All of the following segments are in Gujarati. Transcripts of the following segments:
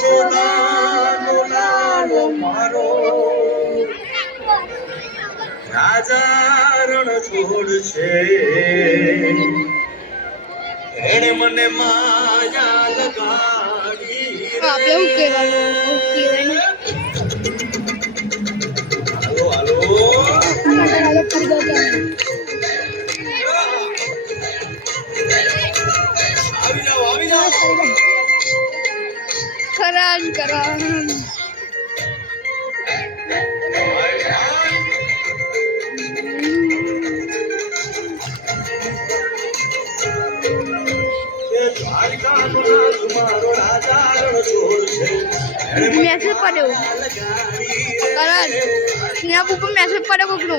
યશોદાનો લાલો મારો રાજા રણ છોડ છે એને મને માયા લગાડી આપણે શું કહેવાનું હાલો આવી જાઓ ખરાન કરાન મેસેજ પડ્યો કરણ સ્નેપ ઉપર મેસેજ પડ્યો કોકનો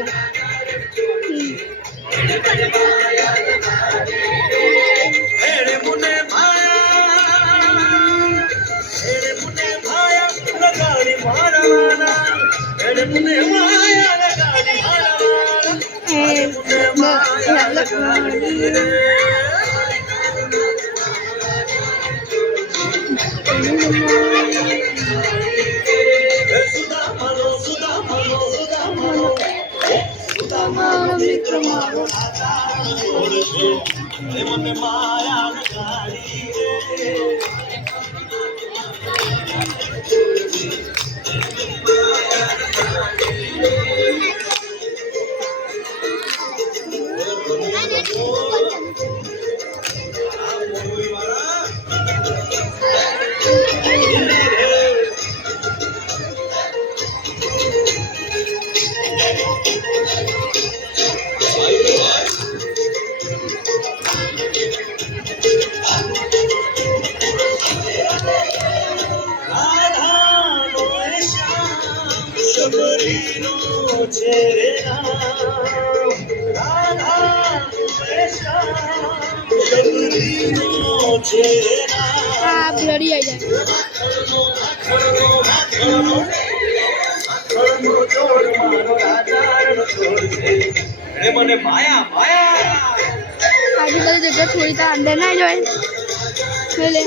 બ્લડી આવી જાય મને માયા માયા આજી બધી જગ્યા છોડી તા અંદર ના જોય લે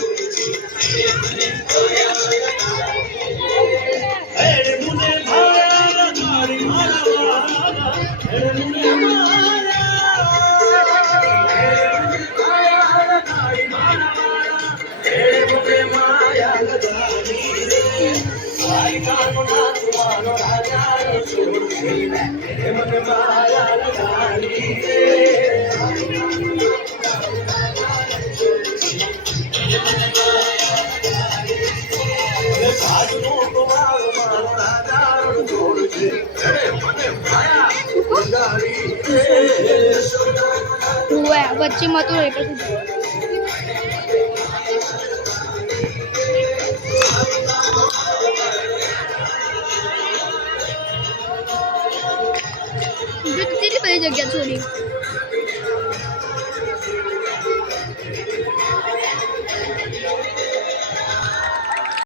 વચ્ચે મતું રહે પછી કેટલી બધી જગ્યા છોડી